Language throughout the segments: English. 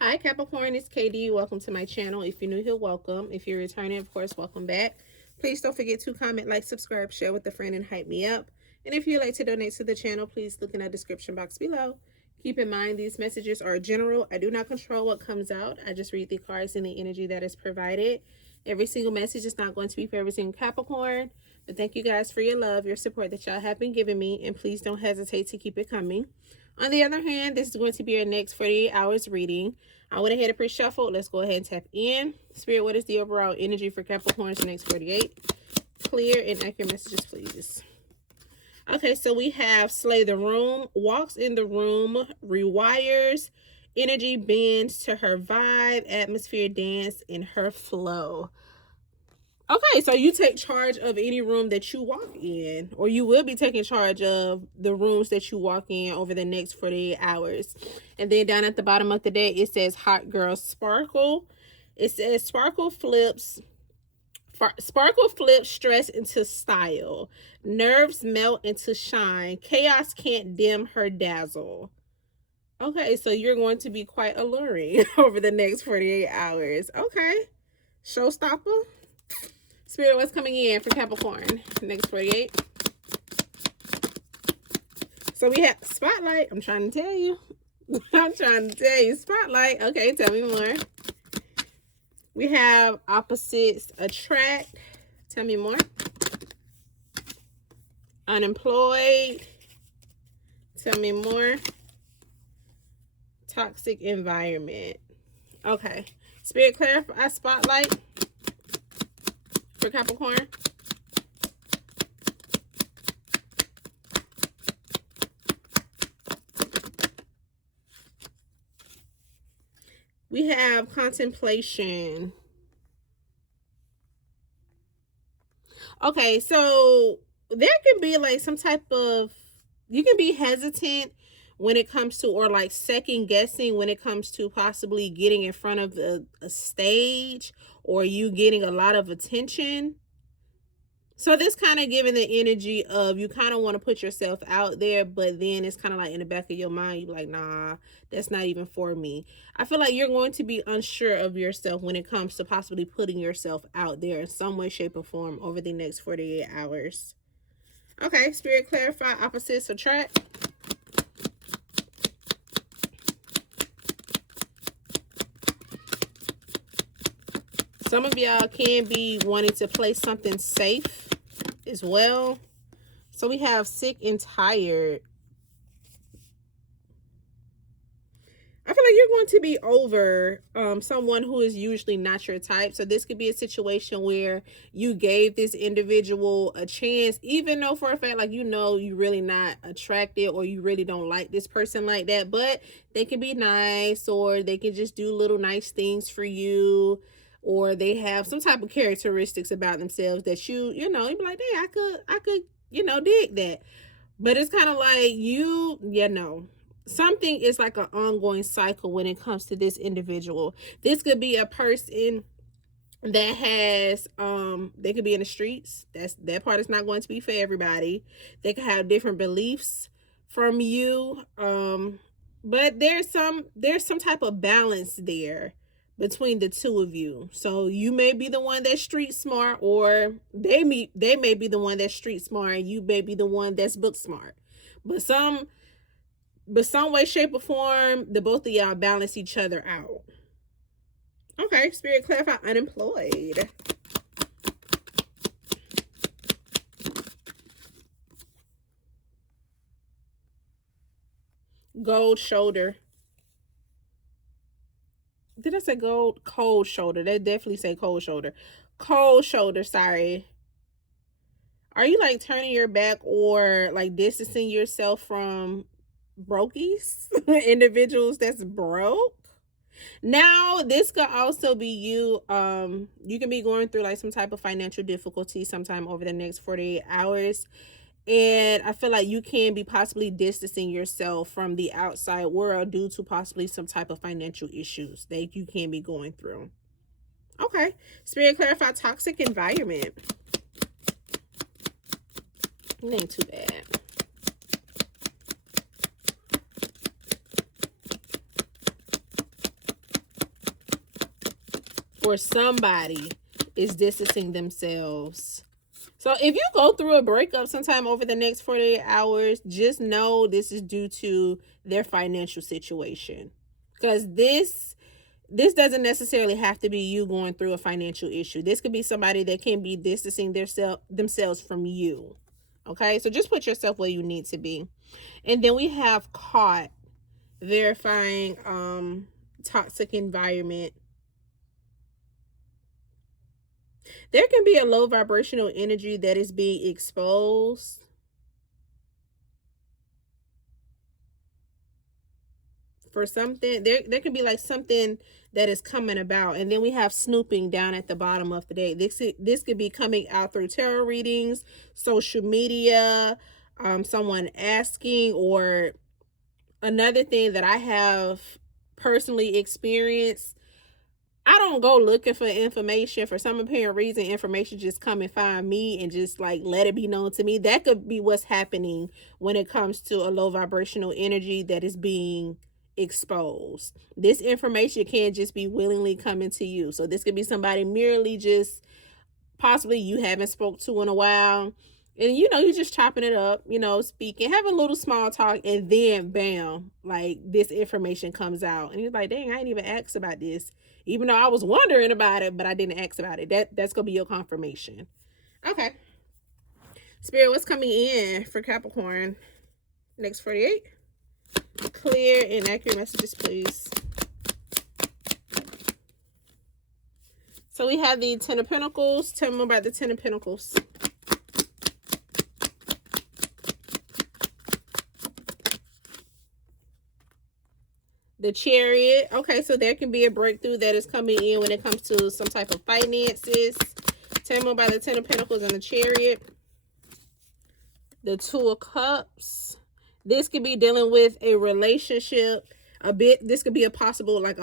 Hi Capricorn, it's KD. Welcome to my channel. If you're new here, welcome. If you're returning, of course, welcome back. Please don't forget to comment, like, subscribe, share with a friend, and hype me up. And if you'd like to donate to the channel, please look in the description box below. Keep in mind, these messages are general. I do not control what comes out. I just read the cards and the energy that is provided. Every single message is not going to be for every single Capricorn. But thank you guys for your love, your support that y'all have been giving me. And please don't hesitate to keep it coming. On the other hand, this is going to be our next 48 hours reading. I went ahead and pre-shuffled. Let's go ahead and tap in. Spirit, what is the overall energy for Capricorn's next 48? Clear and accurate messages, please. Okay, so we have slay the room, walks in the room, rewires, energy bends to her vibe, atmosphere dance in her flow. Okay, so you take charge of any room that you walk in, or you will be taking charge of the rooms that you walk in over the next 48 hours. And then down at the bottom of the day, it says Hot Girl Sparkle. It says sparkle flips stress into style. Nerves melt into shine. Chaos can't dim her dazzle. Okay, so you're going to be quite alluring over the next 48 hours. Okay, showstopper. Spirit, what's coming in for Capricorn? Next 48. So we have Spotlight. I'm trying to tell you. Spotlight. Okay, tell me more. We have Opposites Attract. Tell me more. Unemployed. Tell me more. Toxic environment. Okay. Spirit, clarify Spotlight for Capricorn. We have contemplation. Okay, so there can be like some type of, you can be hesitant when it comes to, or like second guessing when it comes to possibly getting in front of a stage, or you getting a lot of attention. So this kind of giving the energy of you kind of want to put yourself out there, but then it's kind of like in the back of your mind, you're like, nah, that's not even for me. I feel like you're going to be unsure of yourself when it comes to possibly putting yourself out there in some way, shape, or form over the next 48 hours. Okay, Spirit, clarify opposites attract. Some of y'all can be wanting to play something safe as well. So we have sick and tired. I feel like you're going to be over someone who is usually not your type. So this could be a situation where you gave this individual a chance, even though for a fact, like, you know, you're really not attracted, or you really don't like this person like that, but they can be nice, or they can just do little nice things for you, or they have some type of characteristics about themselves that you know, you'd be like, hey, I could, you know, dig that. But it's kind of like something is like an ongoing cycle when it comes to this individual. This could be a person that has they could be in the streets. That part is not going to be for everybody. They could have different beliefs from you, but there's some type of balance there between the two of you. So you may be the one that's street smart, or they may be the one that's street smart, and you may be the one that's book smart. But some way, shape, or form, the both of y'all balance each other out. Okay, Spirit, clarify unemployed. Gold shoulder. Did I say gold? Cold shoulder. They definitely say cold shoulder. Cold shoulder, sorry. Are you like turning your back or like distancing yourself from brokies? Individuals that's broke? Now, this could also be you. You can be going through like some type of financial difficulty sometime over the next 48 hours. And I feel like you can be possibly distancing yourself from the outside world due to possibly some type of financial issues that you can be going through. Okay. Spirit, clarify toxic environment. It ain't too bad. or somebody is distancing themselves. So if you go through a breakup sometime over the next 48 hours, just know this is due to their financial situation. Because this doesn't necessarily have to be you going through a financial issue. This could be somebody that can be distancing themselves from you. Okay, so just put yourself where you need to be. And then we have caught, verifying toxic environment. There can be a low vibrational energy that is being exposed. For something, there can be like something that is coming about. And then we have snooping down at the bottom of the day. This could be coming out through tarot readings, social media, someone asking, or another thing that I have personally experienced. I don't go looking for information. For some apparent reason, information just come and find me and just like let it be known to me. That could be what's happening when it comes to a low vibrational energy that is being exposed. This information can't just be willingly coming to you. So this could be somebody merely just possibly you haven't spoke to in a while, and you're just chopping it up, speaking, having a little small talk, and then bam, like this information comes out and you're like, dang, I ain't even asked about this, even though I was wondering about it, but I didn't ask about it. That's gonna be your confirmation. Okay, Spirit, what's coming in for Capricorn next 48? Clear and accurate messages, please. So we have the Ten of Pentacles. Tell me more about the Ten of Pentacles. The Chariot. Okay, so there can be a breakthrough that is coming in when it comes to some type of finances. Tell me more about the Ten of Pentacles and the Chariot. The Two of Cups. This could be dealing with a relationship. This could be a possible, like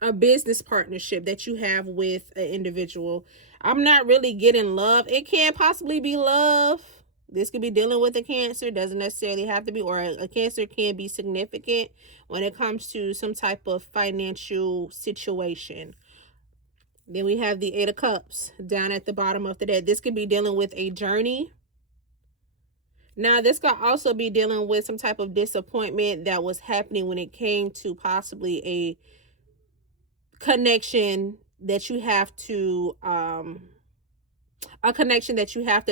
a business partnership that you have with an individual. I'm not really getting love. It can possibly be love. This could be dealing with a Cancer. Doesn't necessarily have to be, or a Cancer can be significant when it comes to some type of financial situation. Then we have the Eight of Cups down at the bottom of the deck. This could be dealing with a journey. Now, this could also be dealing with some type of disappointment that was happening when it came to possibly a connection that you have to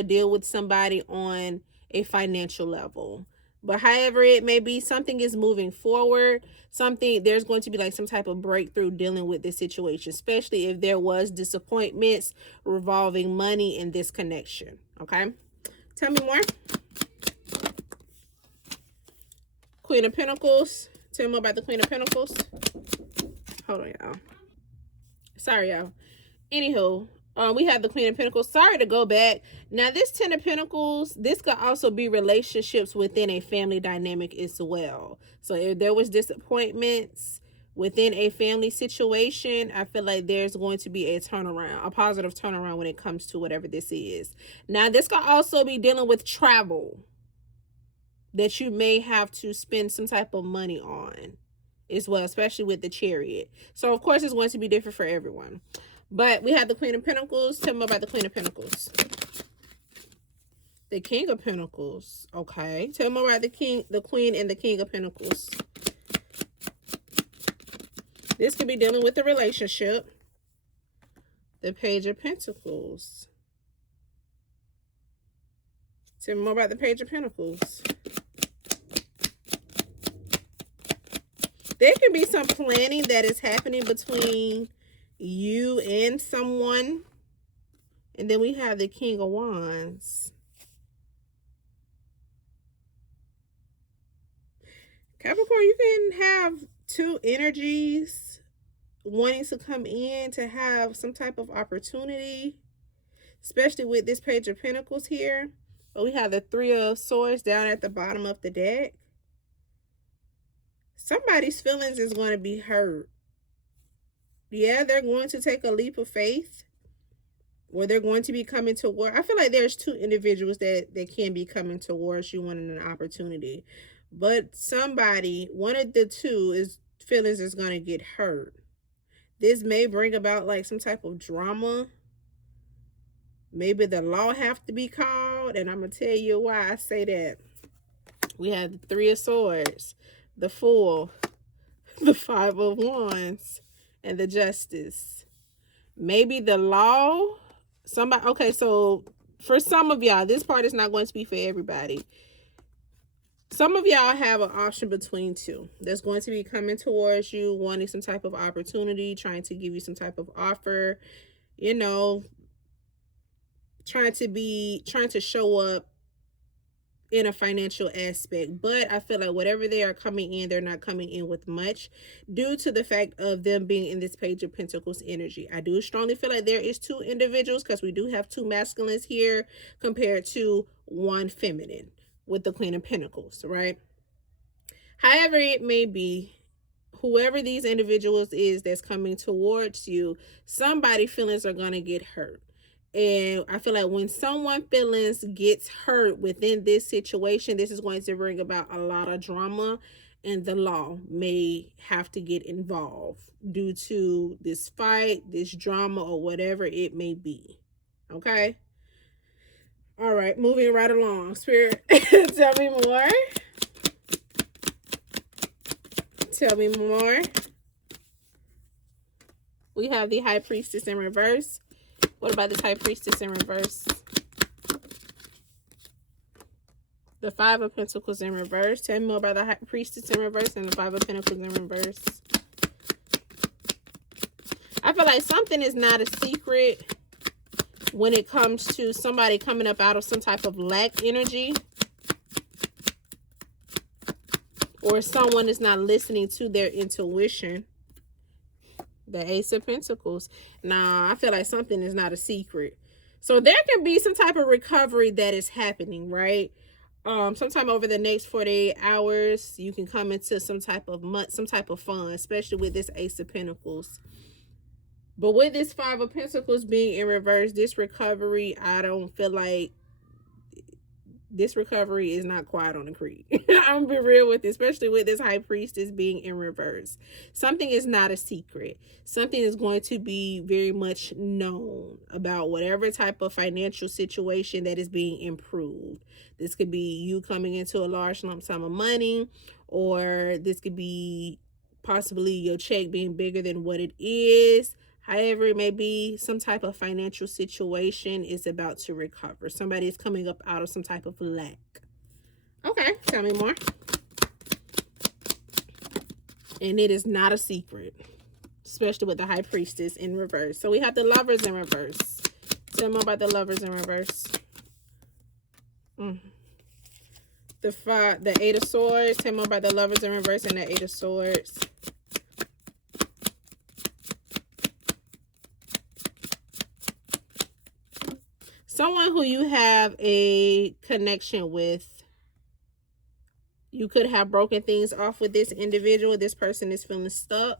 deal with somebody on a financial level. But however it may be, something is moving forward. There's going to be like some type of breakthrough dealing with this situation, especially if there was disappointments revolving money in this connection. Okay, tell me more. Queen of Pentacles. Tell me more about the Queen of Pentacles. Hold on, y'all. Sorry, y'all. Anywho, we have the Queen of Pentacles. Sorry to go back. Now, this Ten of Pentacles, this could also be relationships within a family dynamic as well. So if there was disappointments within a family situation, I feel like there's going to be a turnaround, a positive turnaround when it comes to whatever this is. Now, this could also be dealing with travel that you may have to spend some type of money on as well, especially with the Chariot. So, of course, it's going to be different for everyone. But we have the Queen of Pentacles. Tell me about the Queen of Pentacles. The King of Pentacles. Okay. Tell me about the Queen, and the King of Pentacles. This could be dealing with a relationship. The Page of Pentacles. Tell me more about the Page of Pentacles. There can be some planning that is happening between you and someone. And then we have the King of Wands. Capricorn, you can have two energies wanting to come in to have some type of opportunity, especially with this Page of Pentacles here. But we have the Three of Swords down at the bottom of the deck. Somebody's feelings is going to be hurt. Yeah, they're going to take a leap of faith, or they're going to be coming toward. I feel like there's two individuals that can be coming towards you wanting an opportunity. But somebody, one of the two, is feelings is going to get hurt. This may bring about like some type of drama. Maybe the law have to be called, and I'm gonna tell you why I say that. We have the Three of Swords, the Fool, the Five of Wands, and the Justice. Maybe the law. Somebody. Okay, so for some of y'all, this part is not going to be for everybody. Some of y'all have an option between two. There's going to be coming towards you, wanting some type of opportunity, trying to give you some type of offer, you know, trying to show up in a financial aspect. But I feel like whatever they are coming in, they're not coming in with much due to the fact of them being in this Page of Pentacles energy. I do strongly feel like there is two individuals, because we do have two masculines here compared to one feminine with the Queen of Pentacles, right? However it may be, whoever these individuals is that's coming towards you, somebody feelings are going to get hurt. And I feel like when someone feelings gets hurt within this situation, this is going to bring about a lot of drama, and the law may have to get involved due to this fight, this drama, or whatever it may be. Okay? All right, moving right along. Spirit, tell me more. Tell me more. We have the High Priestess in reverse. What about the High Priestess in reverse? The Five of Pentacles in reverse. Tell me more about the High Priestess in reverse and the Five of Pentacles in reverse. I feel like something is not a secret when it comes to somebody coming up out of some type of lack energy. Or someone is not listening to their intuition. The Ace of Pentacles. Now, I feel like something is not a secret. So there can be some type of recovery that is happening, right? Sometime over the next 48 hours, you can come into some type of month, some type of fun, especially with this Ace of Pentacles. But with this Five of Pentacles being in reverse, this recovery, I don't feel like this recovery is not quiet on the creek. I'm gonna be real with you, especially with this High Priestess being in reverse. Something is not a secret. Something is going to be very much known about whatever type of financial situation that is being improved. This could be you coming into a large lump sum of money, or this could be possibly your check being bigger than what it is. However it may be, some type of financial situation is about to recover. Somebody is coming up out of some type of lack. Okay, tell me more. And it is not a secret, especially with the High Priestess in reverse. So we have the Lovers in reverse. Tell me more about the Lovers in reverse. The Eight of Swords. Tell me more about the Lovers in reverse and the Eight of Swords. Someone who you have a connection with. You could have broken things off with this individual. This person is feeling stuck.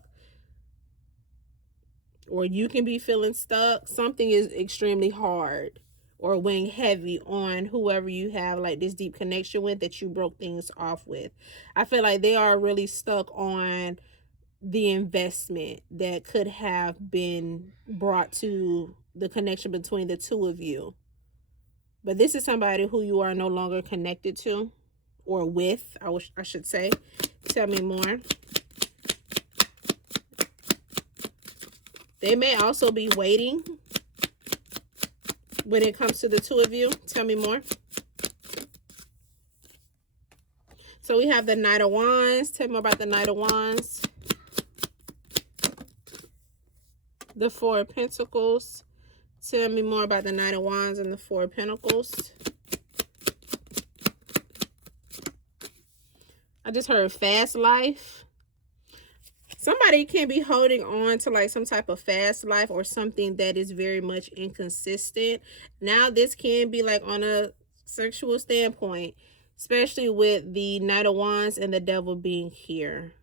Or you can be feeling stuck. Something is extremely hard or weighing heavy on whoever you have like this deep connection with that you broke things off with. I feel like they are really stuck on the investment that could have been brought to the connection between the two of you. But this is somebody who you are no longer connected to or with, I should say. Tell me more. They may also be waiting when it comes to the two of you. Tell me more. So we have the Knight of Wands. Tell me more about the Knight of Wands. The Four of Pentacles. Tell me more about the Knight of Wands and the Four of Pentacles. I just heard fast life. Somebody can be holding on to like some type of fast life or something that is very much inconsistent. Now this can be like on a sexual standpoint, especially with the Knight of Wands and the Devil being here.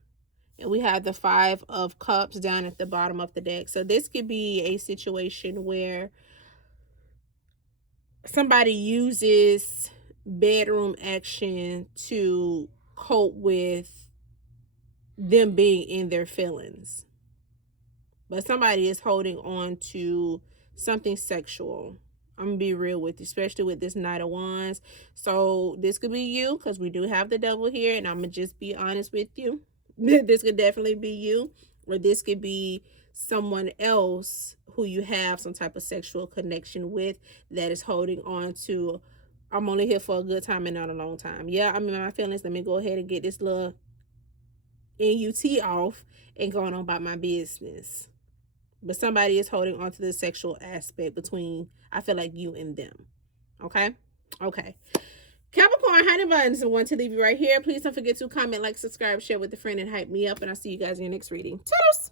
And we have the Five of Cups down at the bottom of the deck. So this could be a situation where somebody uses bedroom action to cope with them being in their feelings. But somebody is holding on to something sexual. I'm gonna be real with you, especially with this Knight of Wands. So this could be you, because we do have the devil here, and I'm gonna just be honest with you. This could definitely be you, or this could be someone else who you have some type of sexual connection with that is holding on to, I'm only here for a good time and not a long time. Yeah, I'm in my feelings. Let me go ahead and get this little NUT off and going on about my business. But somebody is holding on to the sexual aspect between, I feel like, you and them. Okay? Okay. Capricorn, honey buns, I want to leave you right here. Please don't forget to comment, like, subscribe, share with a friend, and hype me up. And I'll see you guys in your next reading. Toodles!